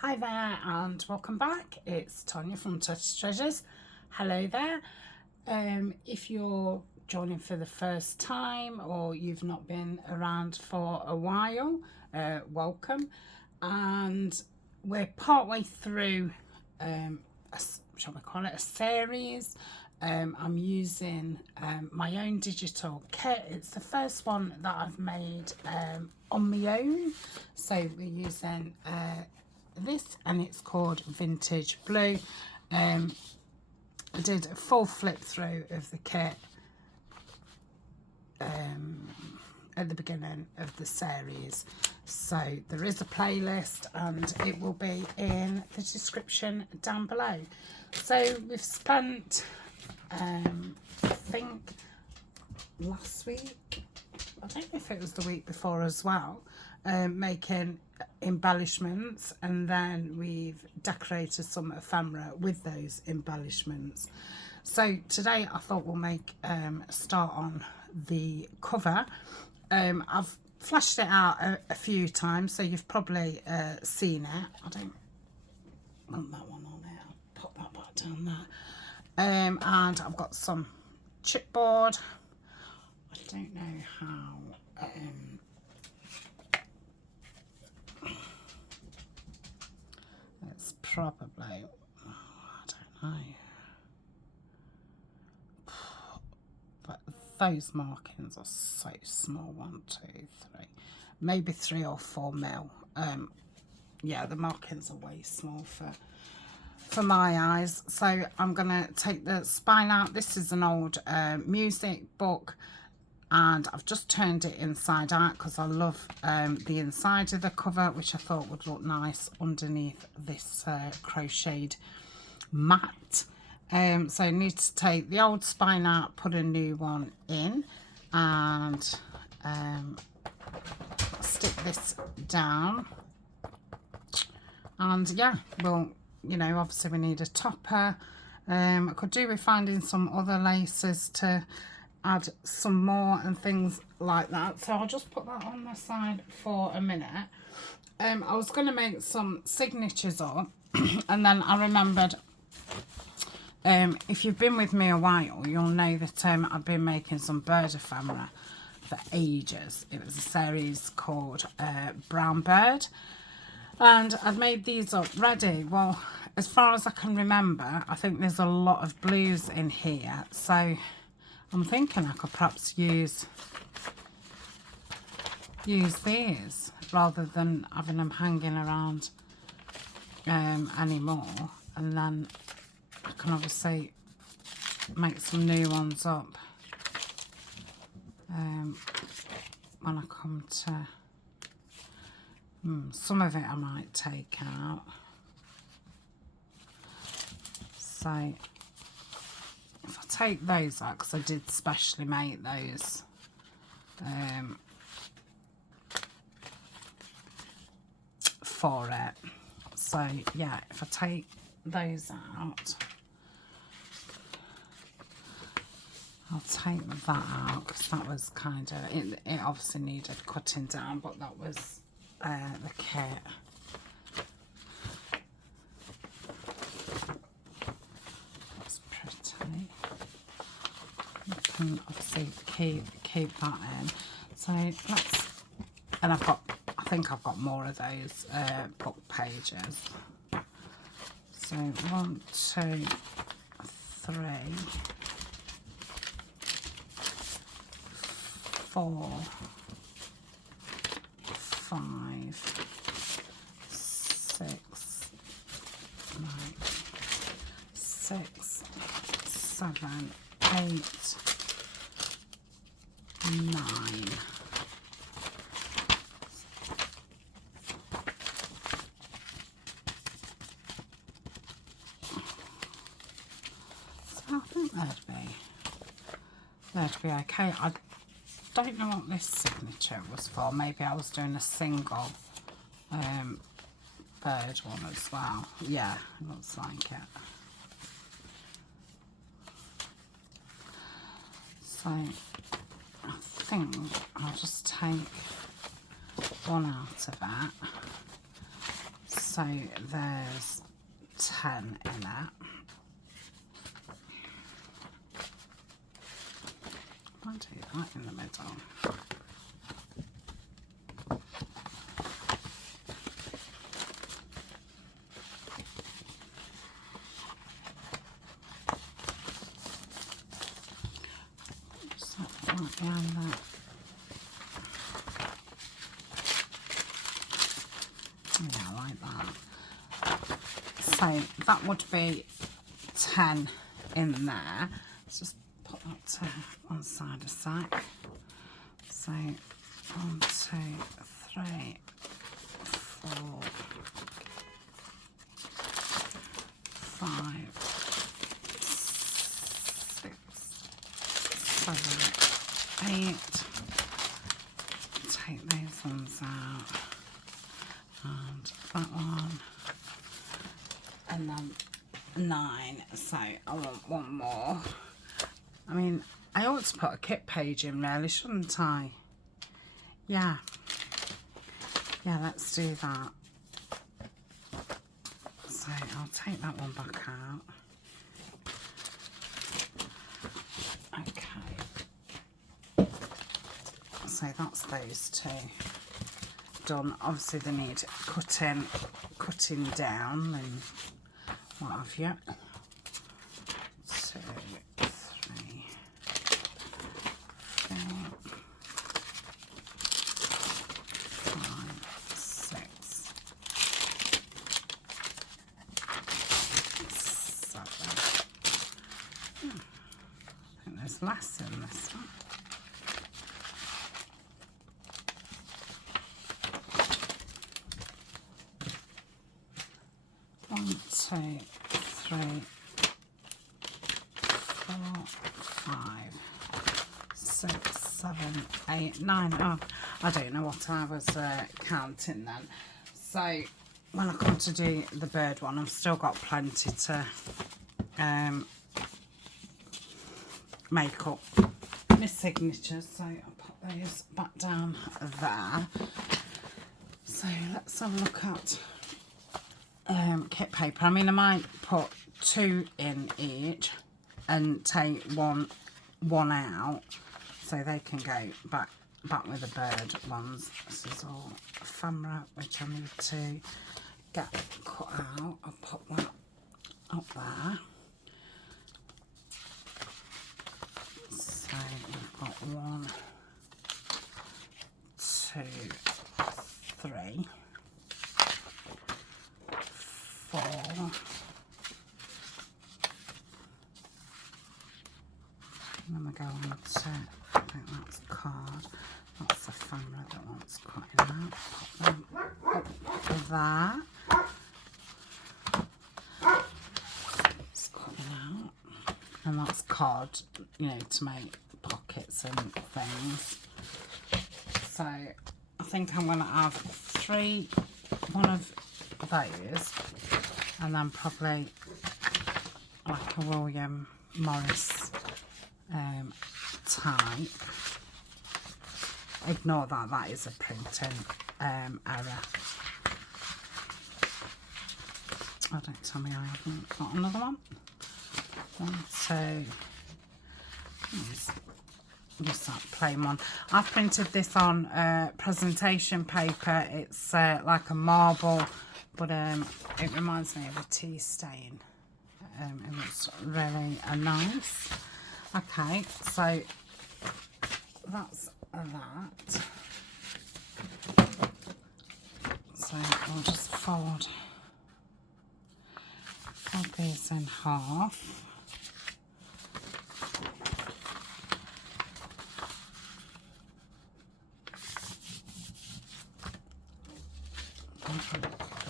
Hi there and welcome back. It's Tania from Tatty Treasures. Hello there. If you're joining for the first time or you've not been around for a while, welcome. And we're partway through, shall we call it a series. I'm using my own digital kit. It's the first one that I've made on my own. So we're using this, and it's called Vintage Blue. I did a full flip through of the kit at the beginning of the series, so there is a playlist and it will be in the description down below. So we've spent I think last week, I don't know if it was the week before as well, making embellishments, and then we've decorated some ephemera with those embellishments. So today I thought we'll make a start on the cover. I've flashed it out a few times, so you've probably seen it. I don't want that one on there. I'll pop that back down there. And I've got some chipboard. I don't know how it's probably, I don't know, but those markings are so small. 1, 2, 3, maybe 3 or 4 mil. Yeah, the markings are way small for my eyes. So I'm gonna take the spine out. This is an old music book, and I've just turned it inside out because I love the inside of the cover, which I thought would look nice underneath this crocheted mat. So I need to take the old spine out, put a new one in, and stick this down. And yeah, well, you know, obviously we need a topper. I could do with finding some other laces to add some more and things like that, so I'll just put that on the side for a minute. I was going to make some signatures up and then I remembered, if you've been with me a while, you'll know that I've been making some bird ephemera for ages. It was a series called Brown Bird, and I've made these up ready. Well, as far as I can remember, I think there's a lot of blues in here, so I'm thinking I could perhaps use these rather than having them hanging around anymore, and then I can obviously make some new ones up when I come to some of it I might take out. So if I take those out, because I did specially make those for it. So yeah, if I take those out, I'll take that out because that was kind of, it obviously needed cutting down, but that was the kit. That's pretty. You can obviously keep that in. So let's, and I think I've got more of those book pages. So 1, 2, 3, 4, 5, 6, 6, 7, 8, 9. So I think that'd be okay. I don't know what this signature was for. Maybe I was doing a single bird one as well. Yeah, looks like it. So I think I'll just take one out of that. So there's 10 in it. I'll do that in the middle. Just right behind that. Yeah, like that. So that would be 10 in there. Let's just put that to one side a sec. So 1, 2, 3, 4, 5, 6, 7, 8. Take these ones out. And that one. And then 9. So I want one more. I mean, I ought to put a kit page in really, shouldn't I? Yeah. Yeah, let's do that. So I'll take that one back out. Okay. So that's those two done. Obviously they need cutting down and what have you. 2, 3, 4, 5, 6, 7. I think there's less in this one. 1, 2, 3, 4, 5, 6, 7, 8, 9. Oh, I don't know what I was counting then. So when I come to do the bird one, I've still got plenty to make up my signatures. So I'll put those back down there. So let's have a look at kit paper. I mean, I might put 2 in each and take one out so they can go back with the bird ones. This is all ephemera which I need to get cut out. I'll put that up there. So we've got 1, 2, 3, 4, and then we go on to, I think that's card, that's the ephemera that wants cutting out. Put them up there. It's cutting out, and that's card, you know, to make pockets and things. So I think I'm going to have 3, one of those, and then probably like a William Morris type. Ignore that, that is a printing error. Oh, don't tell me I haven't got another one. 1, 2. Just that plain one. I printed this on presentation paper. It's like a marble, but it reminds me of a tea stain. It looks really nice. Okay, so that's that. So I'll just fold these in half.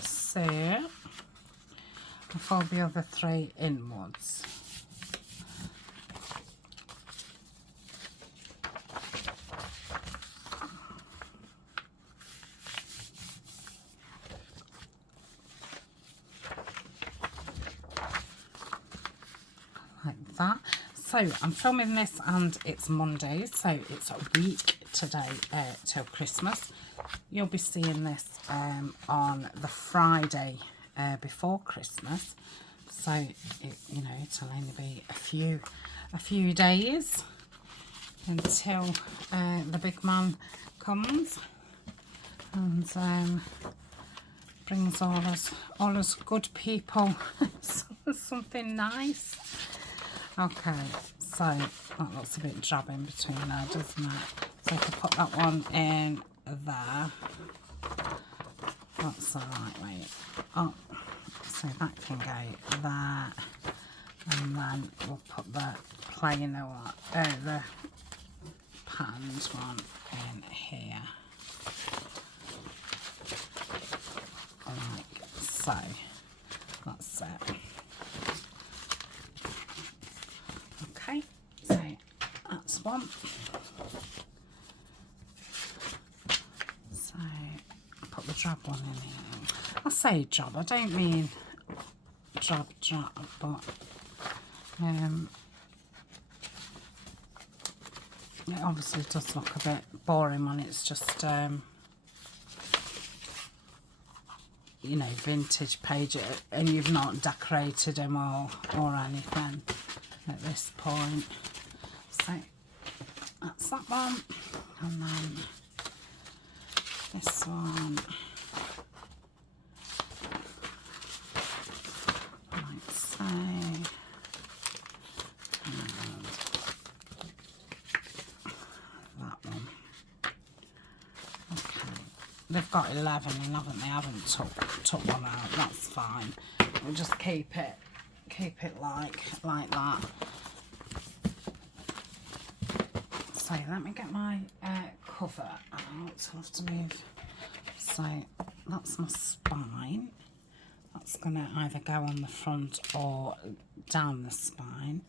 So I'll fold the other 3 inwards. Like that. So I'm filming this and it's Monday, so it's a week today till Christmas. You'll be seeing this on the Friday before Christmas, so you know, it'll only be a few days until the big man comes and brings all us good people something nice. Okay, so that looks a bit drab in between there, doesn't it? So if I put that one in there, that's the right way. Oh, so that can go there, and then we'll put the plainer one, the patterned one in here, like so. That's it. Okay, so that's one. So I'll put the drab one in here. I say drab, I don't mean drab, but it obviously does look a bit boring when it's just you know, vintage page, and you've not decorated them or anything at this point. So that's that one, and then this one, like so, and that one. Okay, they've got 11 in, haven't they? I haven't took one out. That's fine. We'll just keep it like that. So let me get my cover out. I'll have to move. So that's my spine. That's going to either go on the front or down the spine.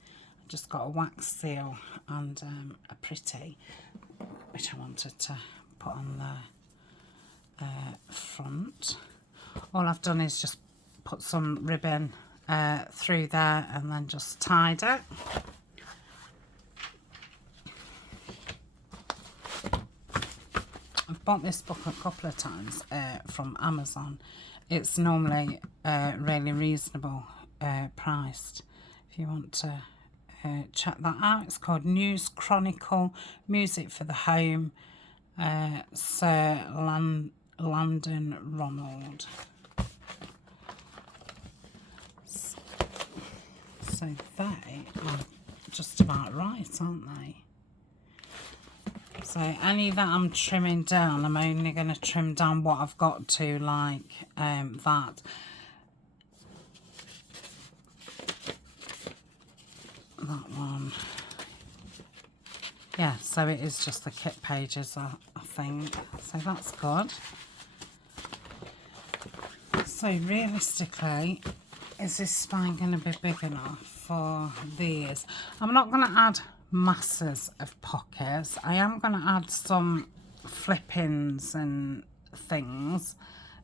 I've just got a wax seal and a pretty, which I wanted to put on the front. All I've done is just put some ribbon through there and then just tied it. I've bought this book a couple of times from Amazon. It's normally really reasonable priced. If you want to check that out, it's called News Chronicle, Music for the Home, Sir Landon Ronald. So they are just about right, aren't they? So any that I'm trimming down, I'm only going to trim down what I've got to, like that. That one. Yeah, so it is just the kit pages, I think. So that's good. So realistically, is this spine going to be big enough for these? I'm not going to add masses of pockets. I am going to add some flip-ins and things,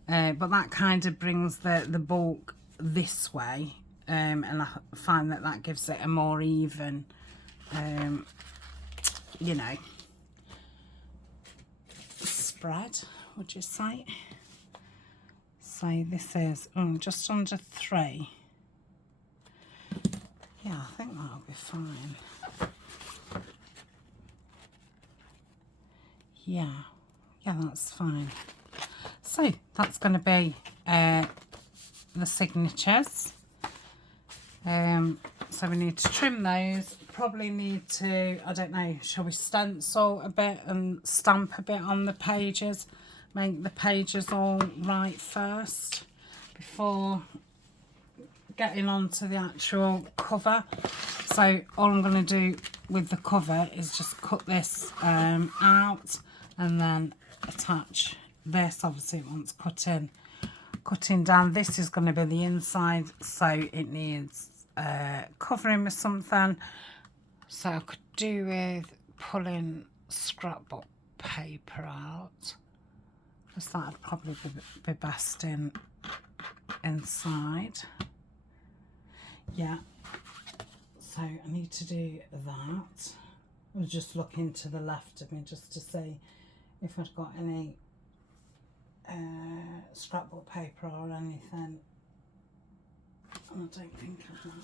but that kind of brings the bulk this way, and I find that gives it a more even, you know, spread, would you say? So this is just under 3. Yeah, I think that'll be fine. Yeah, that's fine. So that's going to be the signatures. So we need to trim those. Probably need to, I don't know, shall we stencil a bit and stamp a bit on the pages? Make the pages all right first before getting onto the actual cover. So all I'm going to do with the cover is just cut this out and then attach this. Obviously it wants cutting down. This is going to be the inside, so it needs covering with something. So I could do with pulling scrapbook paper out, because that would probably be best inside. Yeah, so I need to do that. I'll just look into the left of me just to see if I've got any scrapbook paper or anything. And I don't think I've now.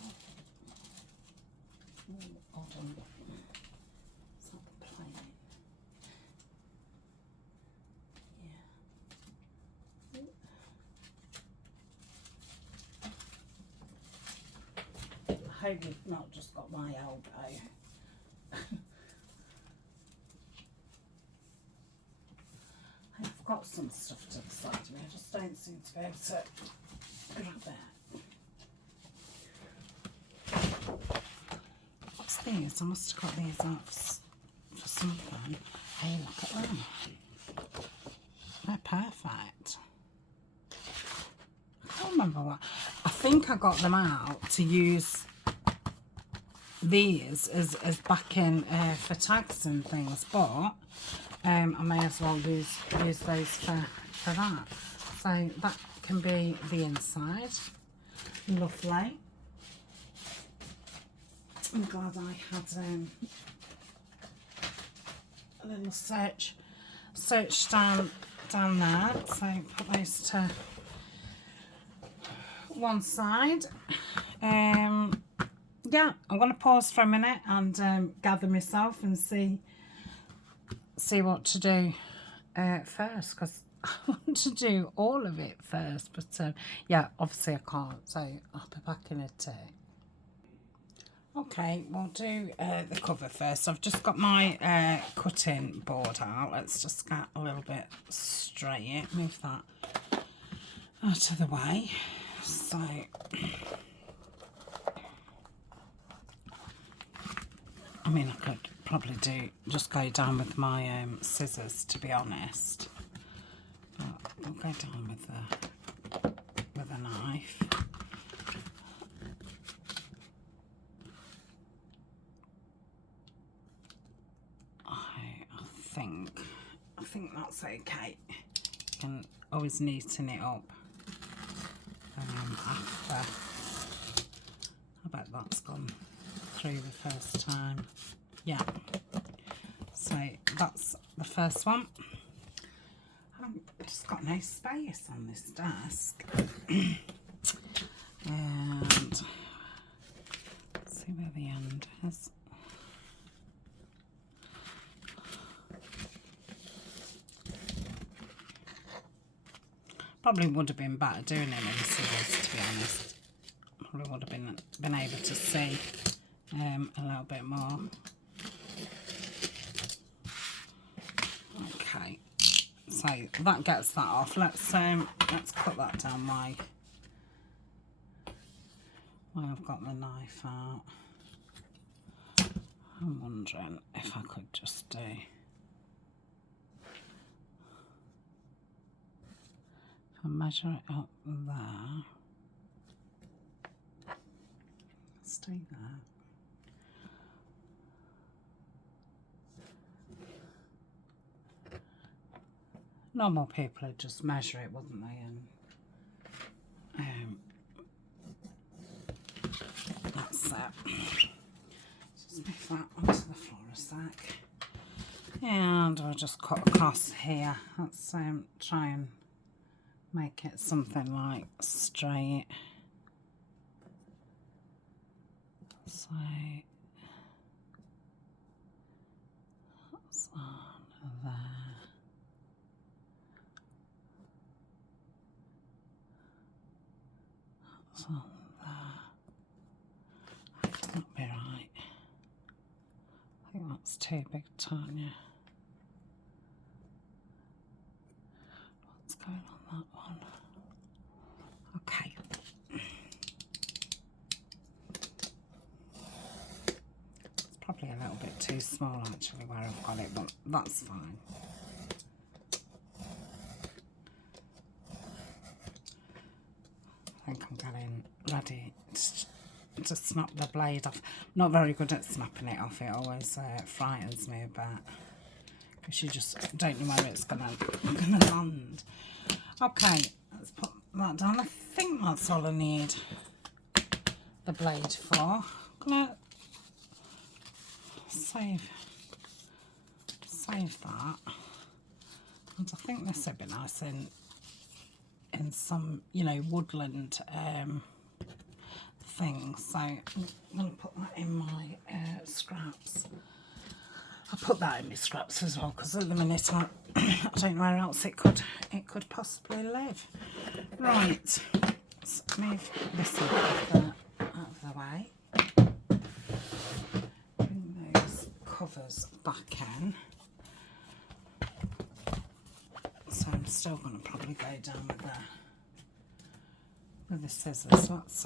Hold on. Is that the plane? Yeah. I hope you've not just got my elbow. I've got some stuff to the side of me, I just don't seem to be able to grab it. What's these? I must have got these out for something. Hey, look at them. They're perfect. I can't remember what. I think I got them out to use these as backing for tags and things, but I may as well use those for that. So that can be the inside. Lovely. I'm glad I had a little search down there. So put those to one side. Yeah, I'm going to pause for a minute and gather myself and see what to do first, because I want to do all of it first, but yeah, obviously I can't, so I'll be back in a tick. Okay, we'll do the cover first. I've just got my cutting board out. Let's just get a little bit straight, move that out of the way. So I mean, I could probably just go down with my scissors, to be honest, but we'll go down with a knife. I think that's okay. You can always neaten it up after. I bet that's gone through the first time. Yeah, so that's the first one. I've just got no space on this desk. And let's see where the end is. Probably would have been better doing it in scissors, to be honest. Probably would have been able to see a little bit more. Okay, so that gets that off. Let's cut that down while I've got the knife out. I'm wondering if I could just do. If I measure it up there, stay there. Normal people would just measure it, wouldn't they? And that's it. Just move that onto the floor a sec. And I'll just cut across here. Let's try and make it something like straight. So that's on there. That's on there. That can't be right. I think that's too big, Tania. What's going on that one? Okay. It's probably a little bit too small actually where I've got it, but that's fine. I think I'm getting ready to snap the blade off. Not very good at snapping it off. It always frightens me a bit because you just don't know where it's gonna land. Okay, let's put that down. I think that's all I need the blade for. I'm gonna save that, and I think this would be nice and in some, you know, woodland thing. So I'm going to put that in my scraps. I'll put that in my scraps as well, because at the minute I don't know where else it could possibly live. Right, let's move this out of the way. Bring those covers back in. So I'm still going to probably go down with the scissors. Let's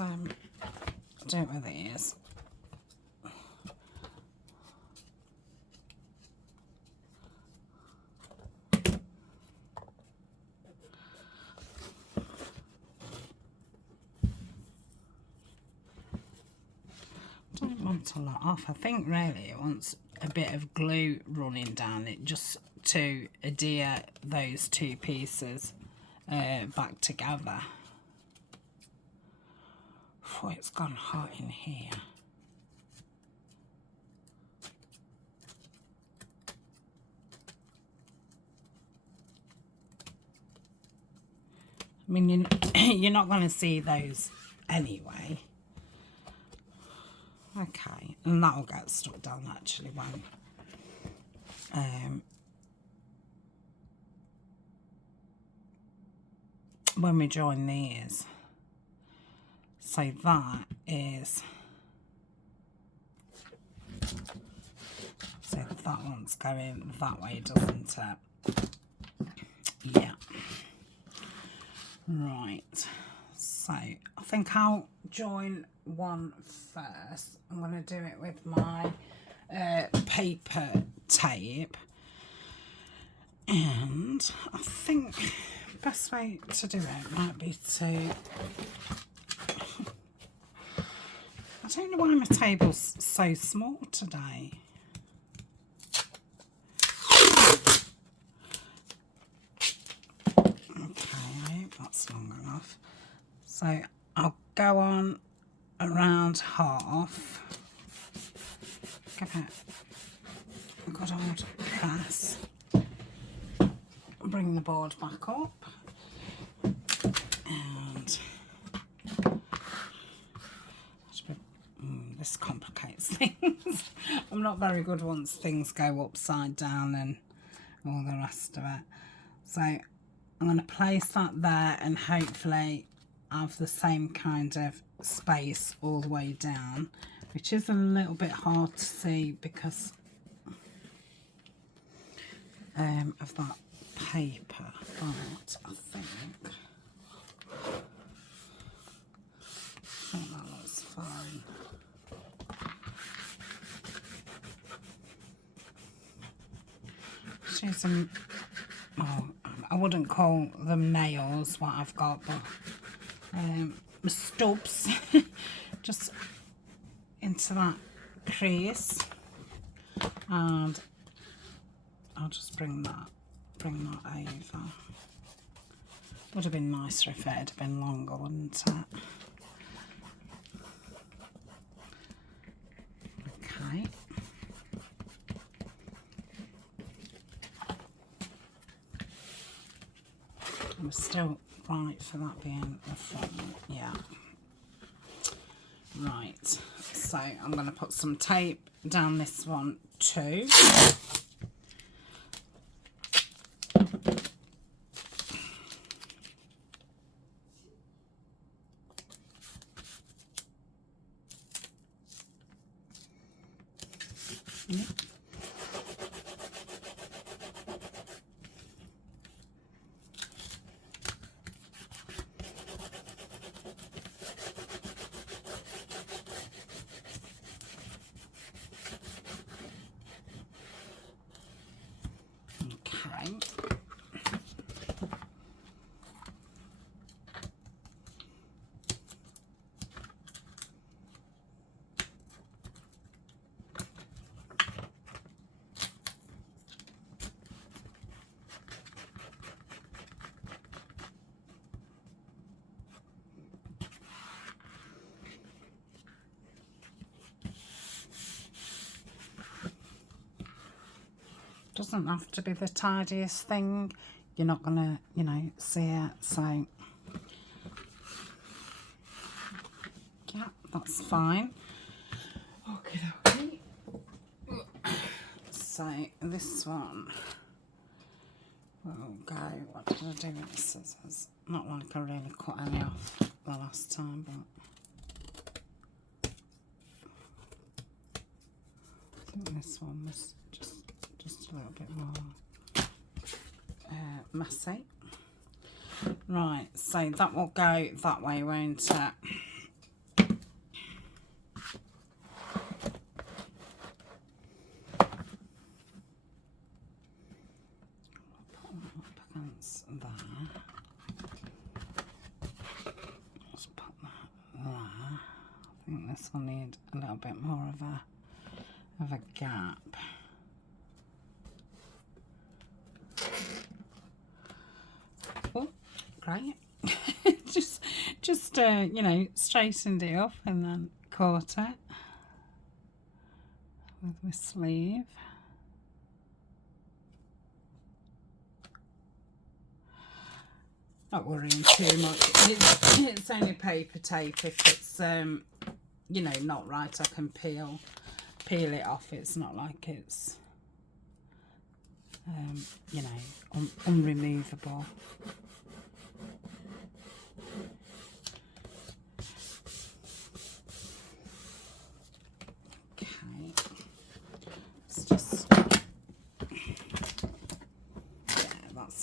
do it with the ears. Don't want a lot off. I think really it wants a bit of glue running down it just to adhere those two pieces back together. Oh, it's gone hot in here. I mean, you're not going to see those anyway. Okay, and that will get stuck down actually when we join the ears. So that is, so that one's going that way, doesn't it? Yeah. Right, so I think I'll join one first. I'm going to do it with my paper tape, and I think the best way to do it might be to, I don't know why my table's so small today. That's long enough. So I'll go on around half, give it a good old press, bring the board back up, and this complicates things. I'm not very good once things go upside down and all the rest of it. So I'm going to place that there and hopefully have the same kind of space all the way down, which is a little bit hard to see because of that paper, but I think that looks fine. Choosing, oh, I wouldn't call them nails what I've got, but stubs just into that crease, and I'll just bring that over. Would have been nicer if it had been longer, wouldn't it? Okay. I'm still right for that being the front, yeah. Right, so I'm going to put some tape down this one too. Yep. Doesn't have to be the tidiest thing. You're not gonna, you know, see it. So that's fine. Okay. So this one will go. What did I do with the scissors? Not like I really cut any off the last time, but I think this one was just a little bit more messy. Right, so that will go that way, won't it? Put them up against there. Let's put that there. I think this will need a little bit more of a gap. Oh, great. just you know, straightened it up and then caught it with my sleeve. Not worrying too much. It's only paper tape. If it's you know, not right, I can peel it off. It's not like it's you know, unremovable.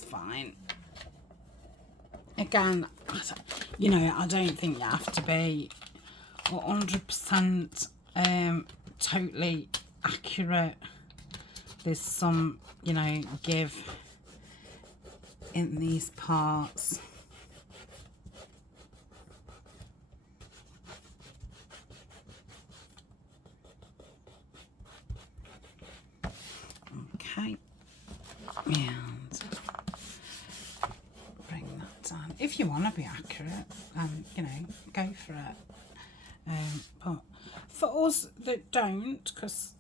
Fine. Again, you know, I don't think you have to be 100% totally accurate. There's some, you know, give in these parts. Okay. And bring that down. If you want to be accurate, you know, go for it. But for us that don't, because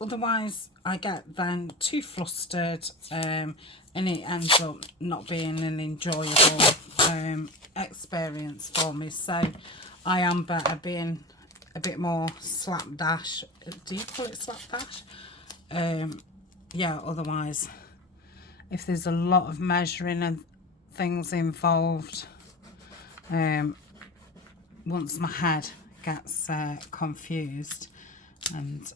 otherwise I get then too flustered, and it ends up not being an enjoyable experience for me. So I am better being a bit more slapdash. Do you call it slapdash? Yeah, otherwise, if there's a lot of measuring and things involved, once my head gets confused and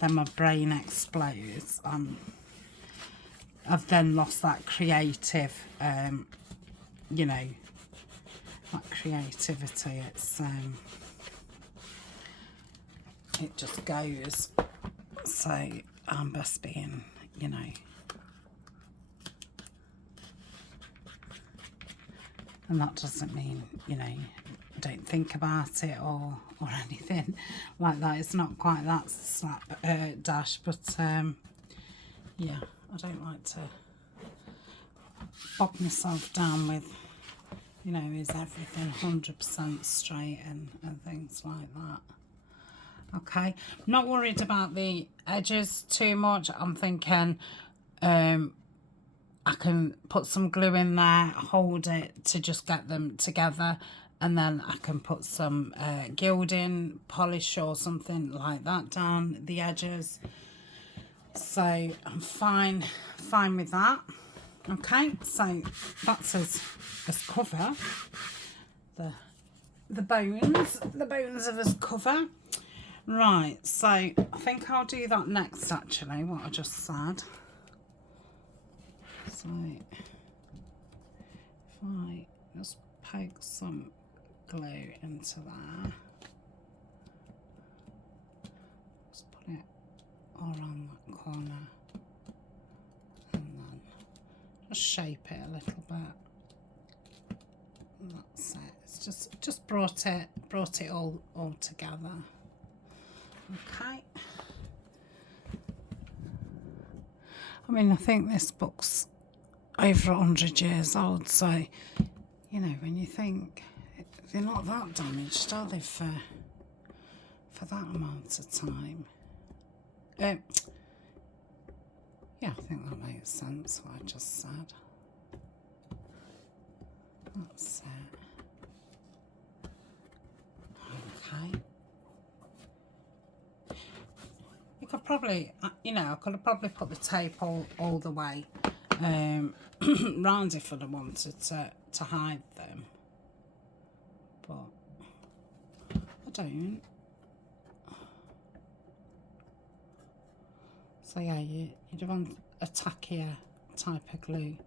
then my brain explodes, I've then lost that creative, you know, that creativity. It's it just goes. So I'm best being, you know, and that doesn't mean, you know, don't think about it or anything like that. It's not quite that slap dash, but yeah, I don't like to bog myself down with, you know, is everything 100% straight and things like that. Okay, not worried about the edges too much. I'm thinking I can put some glue in there, hold it to just get them together, and then I can put some gilding polish or something like that down the edges. So I'm fine with that. Okay, so that's as cover. The bones of as cover. Right, so I think I'll do that next, actually, what I just said. So if I just poke some glue into there, just put it all around that corner, and then just shape it a little bit. And that's it. It's just brought it all together. Okay. I mean, I think this book's over 100 years old, so, you know, when you think they're not that damaged, are they, for that amount of time? Yeah, I think that makes sense, what I just said. That's it. Okay. probably, you know, I could have probably put the tape all the way round if I'd have wanted to hide them, but I don't. So yeah, you'd have want a tackier type of glue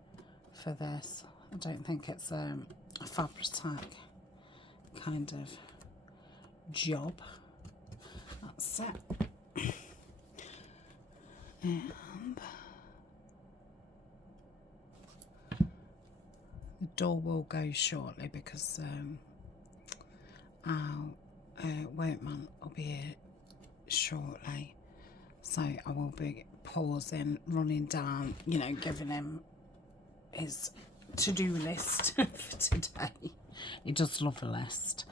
for this. I don't think it's a Fabri-Tac kind of job. That's it. And the door will go shortly because our workman will be here shortly, so I will be pausing, running down, you know, giving him his to-do list for today. He does love a list,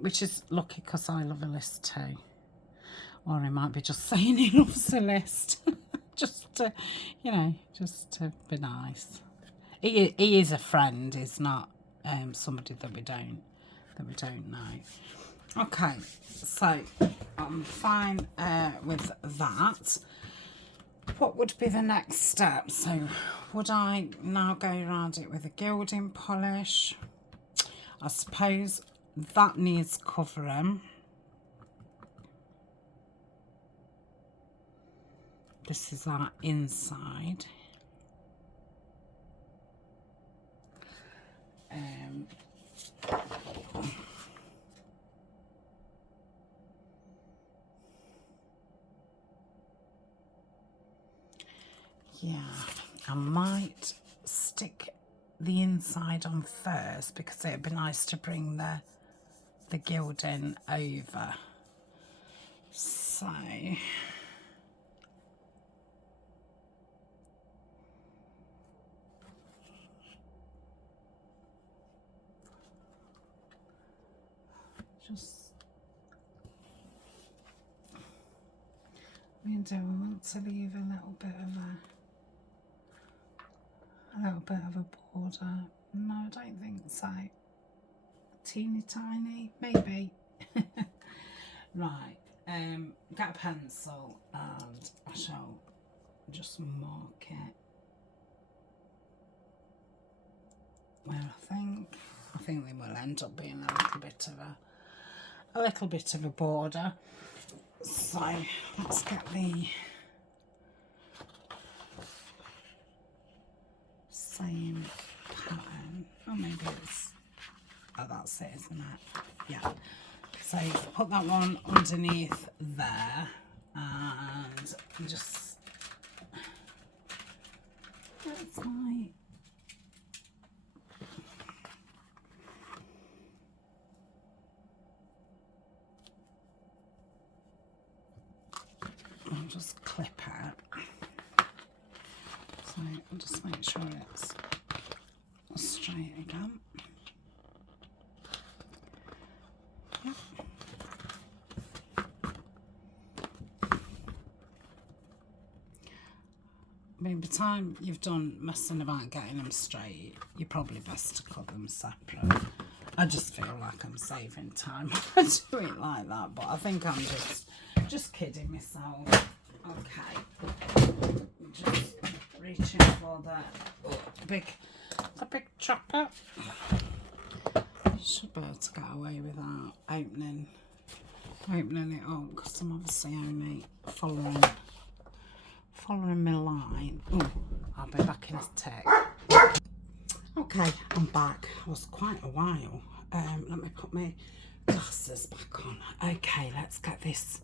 which is lucky because I love a list too. Or he might be just saying he loves a list just to, you know, just to be nice. He is a friend. He's not somebody that we don't know. Okay, so I'm fine with that. What would be the next step? So would I now go around it with a gilding polish? I suppose that needs covering. This is our inside. Yeah, I might stick the inside on first because it'd be nice to bring the gilding over. So just, I mean, do I want to leave a little bit of a border? No, I don't think so. Teeny tiny, maybe. Right, get a pencil and I shall just mark it where I think they will end up being a little bit of a border. So let's get the same pattern. Oh, maybe it's, oh, that's it, isn't it? Yeah. So put that one underneath there and just, that's my, I'll just clip it. So I'll just make sure it's straight again. Yep. I mean, by the time you've done messing about getting them straight, you're probably best to cut them separate. I just feel like I'm saving time when I do it like that, but I think I'm just kidding myself. Okay, just reaching for the big chopper. Should be able to get away without opening it up because I'm obviously only following my line. Oh, I'll be back in a tick. Okay, I'm back. It was quite a while. Let me put my glasses back on. Okay, let's get this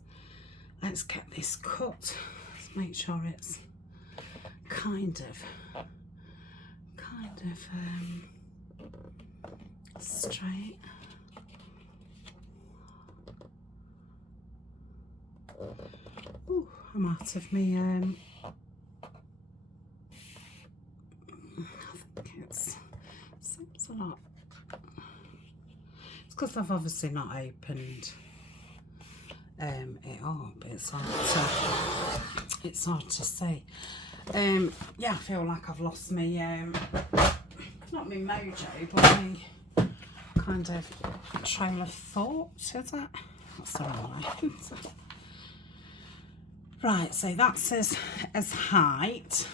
cut. Let's make sure it's kind of straight. Ooh, I'm out of me. I think it seems a lot. It's because I've obviously not opened it up. It's hard to see. Yeah, I feel like I've lost my not my mojo, but my kind of trail of thought. Is that? That's the wrong way. Right, so that's as height.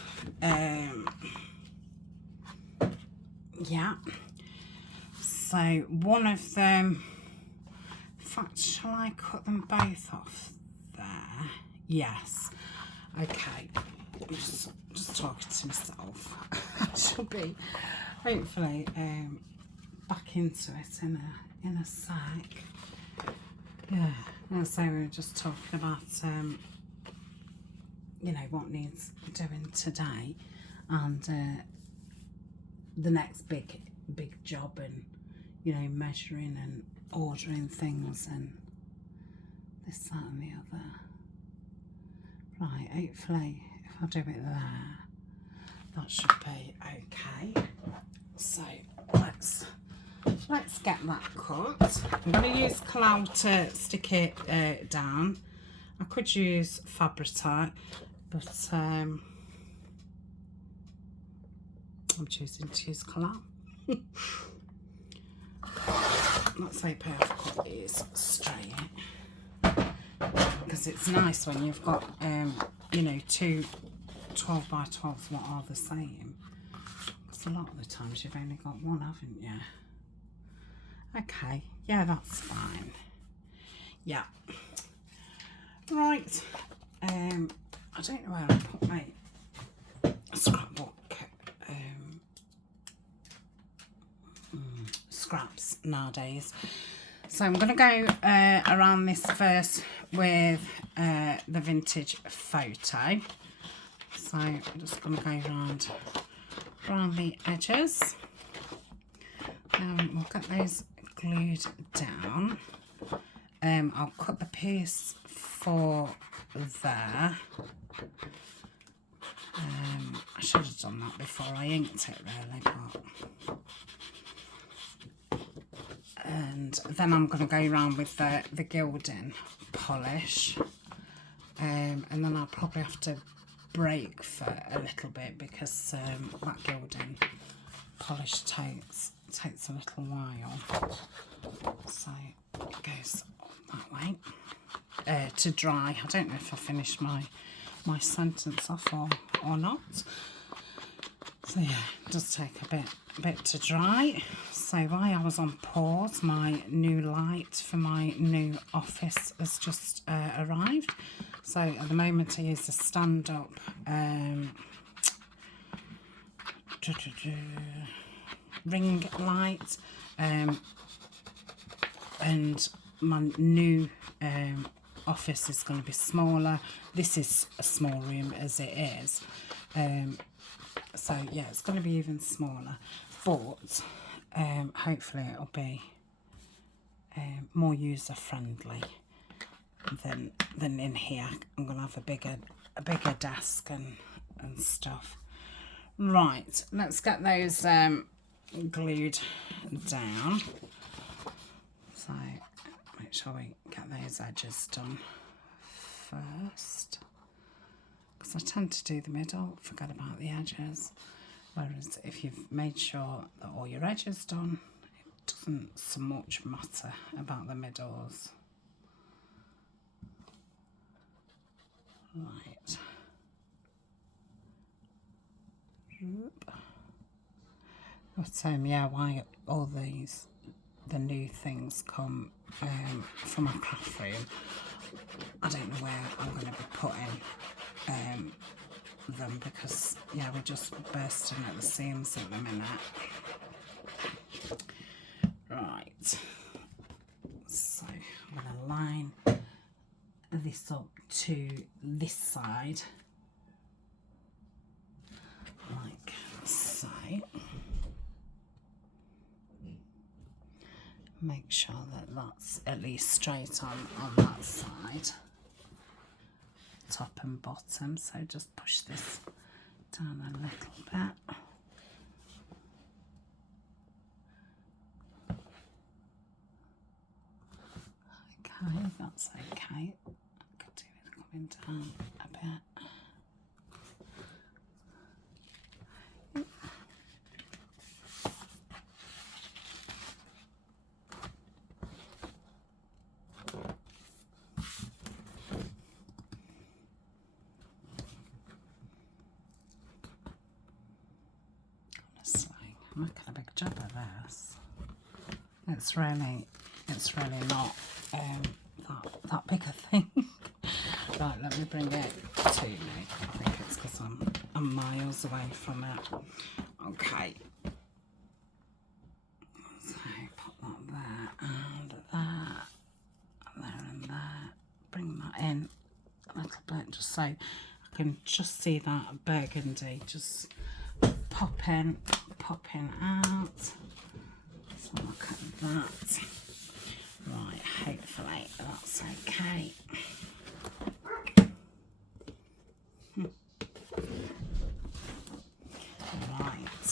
Yeah. So one of them, in fact, shall I cut them both off there? Yes. Okay. I'm just talking to myself. I shall be hopefully back into it in a sec. Yeah. And so we were just talking about you know, what needs doing today, and the next big job, and you know, measuring and ordering things and this, that and the other. Right, hopefully if I do it there, that should be okay. So let's get that cut. I'm going to use Clow to stick it down. I could use Fabri-Tac, but I'm choosing to use Clow. Let's hope I've cut these straight, because it's nice when you've got you know, two 12 by 12s what are the same, because a lot of the times you've only got one, haven't you? Okay, yeah, that's fine. Yeah, right. I don't know where I put my scrapbook scraps nowadays. So I'm going to go around this first with the vintage photo. So I'm just going to go around the edges. We'll get those glued down. I'll cut the piece for there. I should have done that before I inked it, really, but... And then I'm going to go around with the gilding polish, and then I'll probably have to break for a little bit, because that gilding polish takes a little while, so it goes that way to dry. I don't know if I finished my sentence off or not. So yeah, it does take a bit to dry. So while I was on pause, my new light for my new office has just arrived. So at the moment I use a stand-up ring light, and my new office is going to be smaller. This is a small room as it is. So yeah, it's going to be even smaller, but hopefully it'll be more user friendly than in here. I'm going to have a bigger desk and stuff. Right, let's get those glued down. So make sure we get those edges done first, because I tend to do the middle, forget about the edges. Whereas if you've made sure that all your edges done, it doesn't so much matter about the middles. Right. But yeah, why all the new things come from my craft room, I don't know where I'm going to be putting them, because yeah, we're just bursting at the seams at the minute. Right, so I'm going to line this up to this side like so. Make sure that that's at least straight on that side, top and bottom. So just push this down a little bit. Okay, that's okay. I could do it coming down a bit. job of this. It's really not that big a thing. Right, let me bring it to me. I think it's because I'm miles away from it. Okay. So put that there and there, and there and there. Bring that in a little bit just so I can just see that burgundy just popping out. So look at that. Right, hopefully that's okay. Right.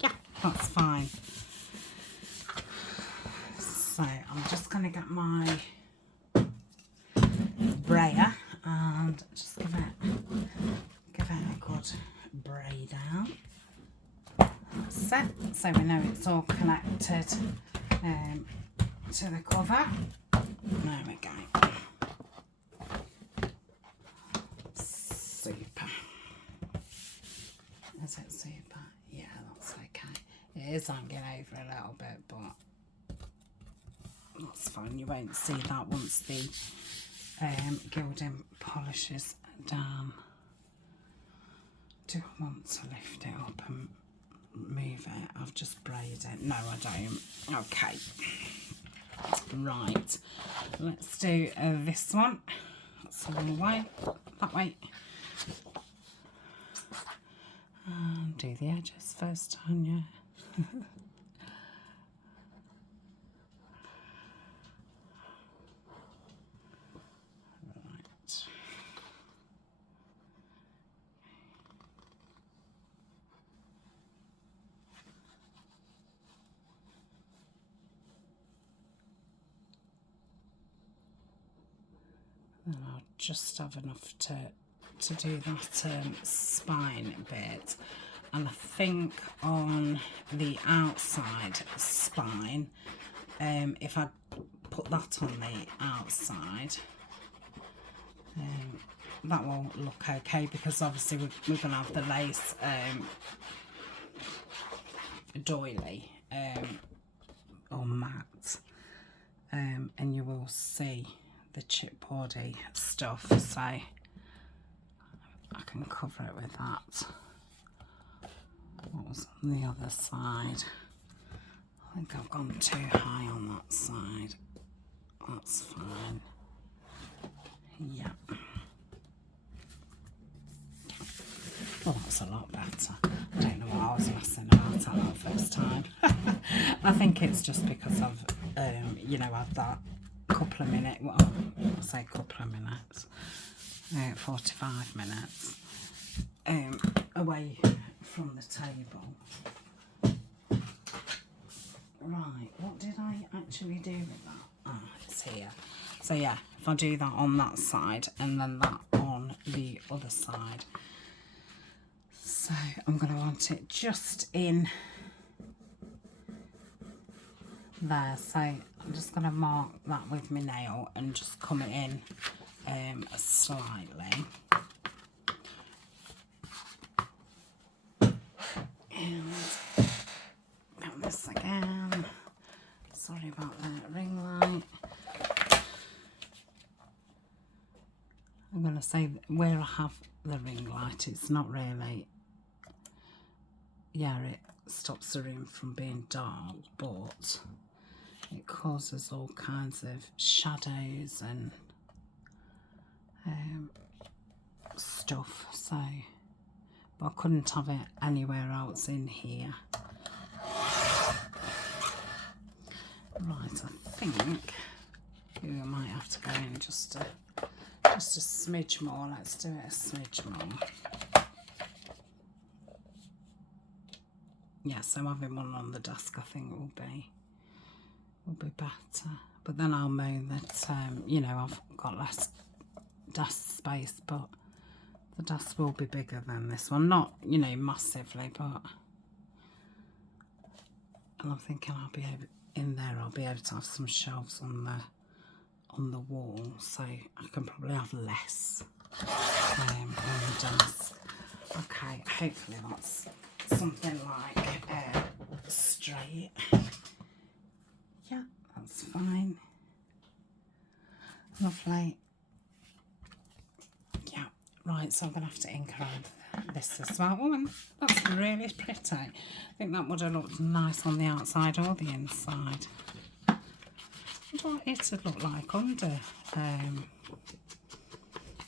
Yeah, that's fine. So I'm just going to get my brayer and just give it a good bray down. That's it. So we know it's all connected to the cover. There we go. Super. Is it super? Yeah, that's okay. It is hanging over a little bit, but that's fine. You won't see that once the gilding polishes down. Do I want to lift it up and move it? I've just braided it. No, I don't. Okay. Right. Let's do this one. That's the wrong way. That way. And do the edges first, Tania. Right. And I'll just have enough to do that spine bit, and I think on the outside spine, if I put that on the outside, that will look okay, because obviously we're going to have the lace doily or matte, and you will see the chipboardy stuff, so I can cover it with that. What was on the other side? I think I've gone too high on that side. That's fine. Yeah. Well, that's a lot better. I don't know what I was messing about at that first time. I think it's just because I've, you know, had that couple of minutes, well, I'll say couple of minutes, 45 minutes away from the table. Right, what did I actually do with that? Ah, it's here. So yeah, if I do that on that side and then that on the other side. So I'm going to want it just in there. So I'm just going to mark that with my nail and just come it in slightly. And got this again. Sorry about the ring light. I'm going to say where I have the ring light, it's not really, yeah, it stops the room from being dark, but it causes all kinds of shadows and stuff, so, but I couldn't have it anywhere else in here. Right, I think we might have to go in just a smidge more. Let's do it a smidge more. Yeah, so having one on the desk I think will be better. But then I'll moan that you know, I've got less desk space, but the desk will be bigger than this one. Not, you know, massively, but and I'm thinking I'll be able, in there I'll be able to have some shelves on the wall, so I can probably have less on the desk. Okay, hopefully that's something like straight. Yeah, that's fine. Lovely. Yeah, right, so I'm going to have to ink around this as well. Oh, that's really pretty. I think that would have looked nice on the outside or the inside. What it would look like under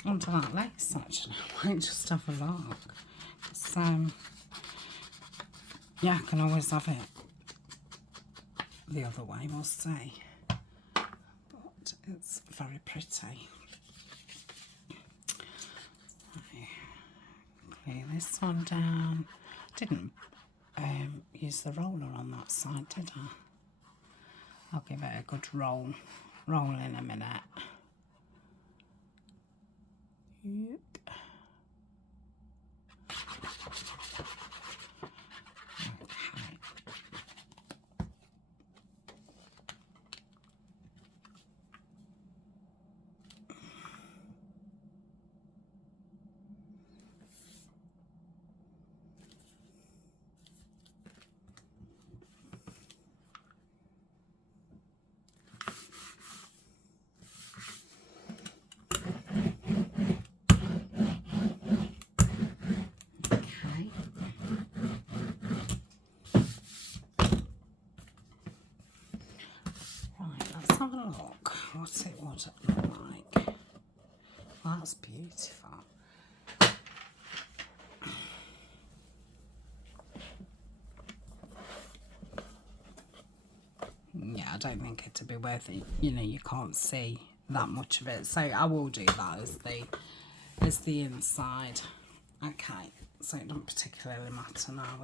that lace, actually. I might just have a look. So, yeah, I can always have it the other way, we'll see. But it's very pretty. Clear this one down. Didn't use the roller on that side, did I? I'll give it a good roll in a minute. Yep. Have a look what it would look like. Well, that's beautiful. Yeah, I don't think it'd be worth it. You know, you can't see that much of it, so I will do that as the inside. Okay, so it doesn't particularly matter now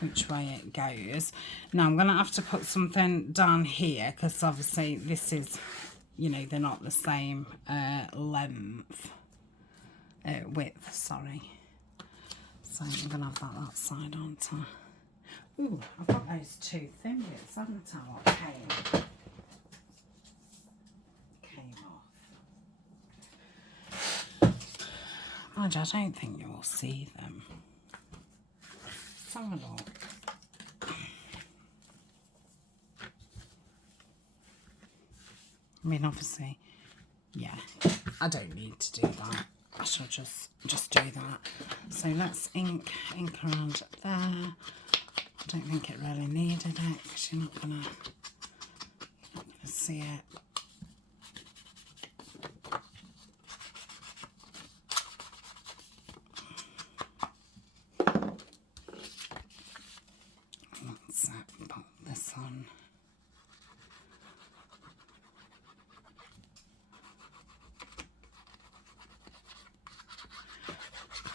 which way it goes. Now I'm going to have to put something down here because obviously this is, you know, they're not the same width, sorry. So I'm going to have that side, aren't I? Ooh, I've got those two thin bits, haven't I? What came off. I don't think you will see them. Let's have a look. I mean, obviously, yeah, I don't need to do that. I shall just do that. So let's ink around there. I don't think it really needed it because you're not gonna see it. Let's put this on.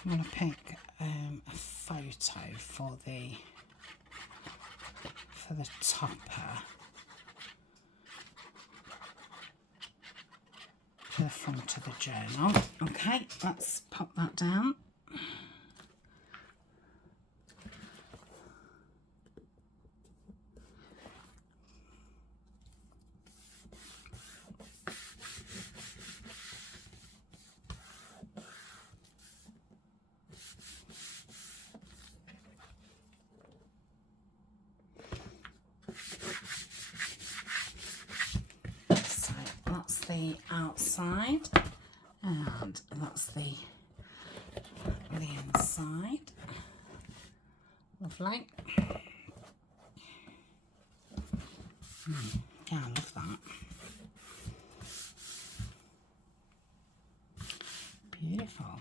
I'm going to pick a photo for the topper, for the front of the journal. Okay, let's pop that down. The outside and that's the inside. Lovely. Yeah, I love that. Beautiful.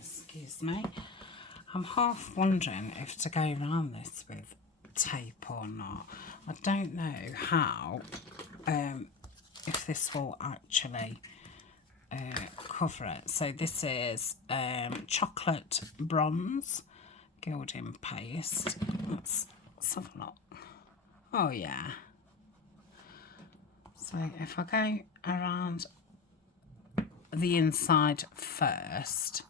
Excuse me. I'm half wondering if to go around this with tape or not. I don't know how if this will actually cover it. So this is chocolate bronze gilding paste. Let's have a look. Oh yeah. So if I go around the inside first,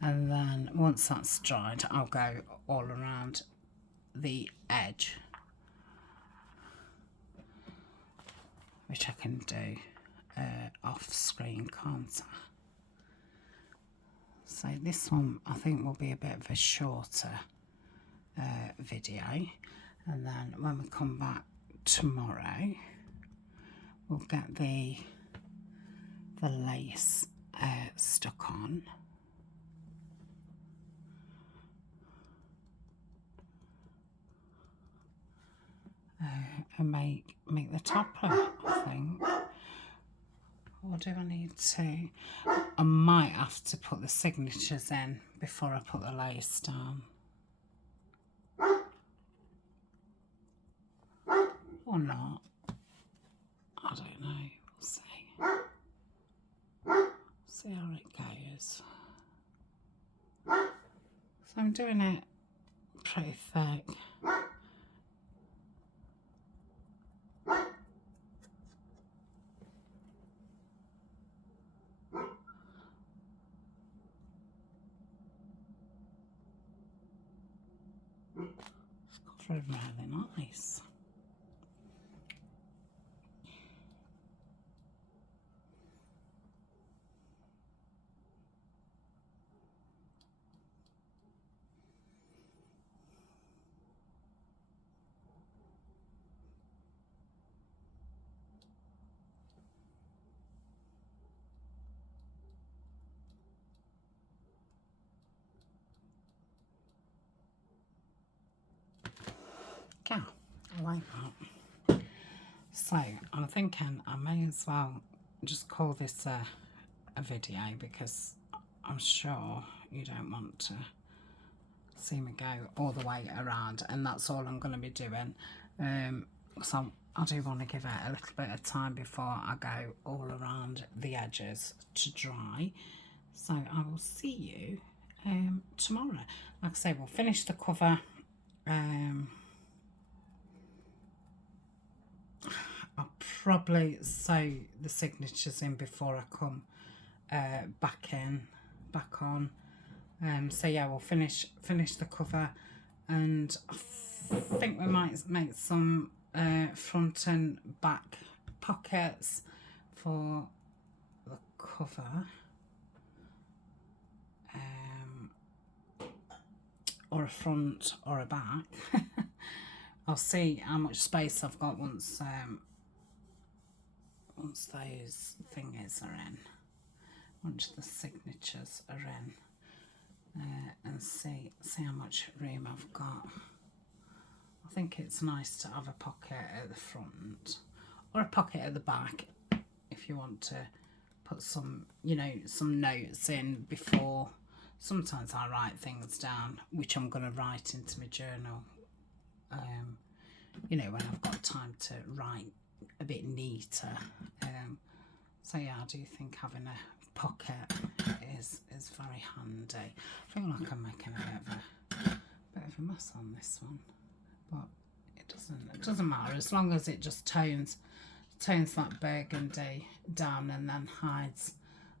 and then once that's dried, I'll go all around the edge, which I can do off screen, can't I? So this one I think will be a bit of a shorter video, and then when we come back tomorrow we'll get the lace stuck on. And make the topper, I think. Or do I need to? I might have to put the signatures in before I put the lace down. Or not. I don't know. We'll see. See how it goes. So I'm doing it pretty thick. It's got really nice. Yeah, I like that. So I'm thinking I may as well just call this a video, because I'm sure you don't want to see me go all the way around, and that's all I'm going to be doing. So I do want to give it a little bit of time before I go all around the edges to dry. So I will see you tomorrow. Like I say, we'll finish the cover. I'll probably sew the signatures in before I come back on. So yeah, we'll finish the cover, and I think we might make some front and back pockets for the cover, or a front or a back. I'll see how much space I've got once those thingies are in, once the signatures are in, and see how much room I've got. I think it's nice to have a pocket at the front or a pocket at the back if you want to put some, some notes in before. Sometimes I write things down which I'm going to write into my journal, when I've got time to write a bit neater. So yeah, I do think having a pocket is very handy. I feel like I'm making a bit of a mess on this one, but it doesn't matter, as long as it just tones that burgundy down and then hides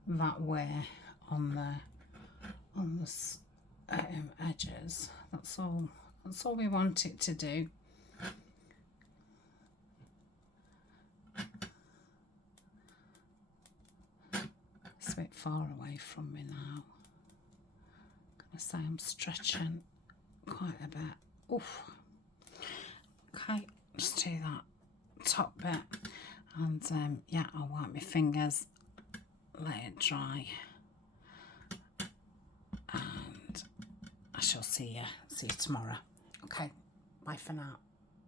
that wear on the edges. That's all we want it to do. It's a bit far away from me now. I'm gonna say I'm stretching quite a bit. Oof. Okay, just do that top bit, and yeah, I'll wipe my fingers, let it dry, and I shall see you tomorrow. Okay, bye for now.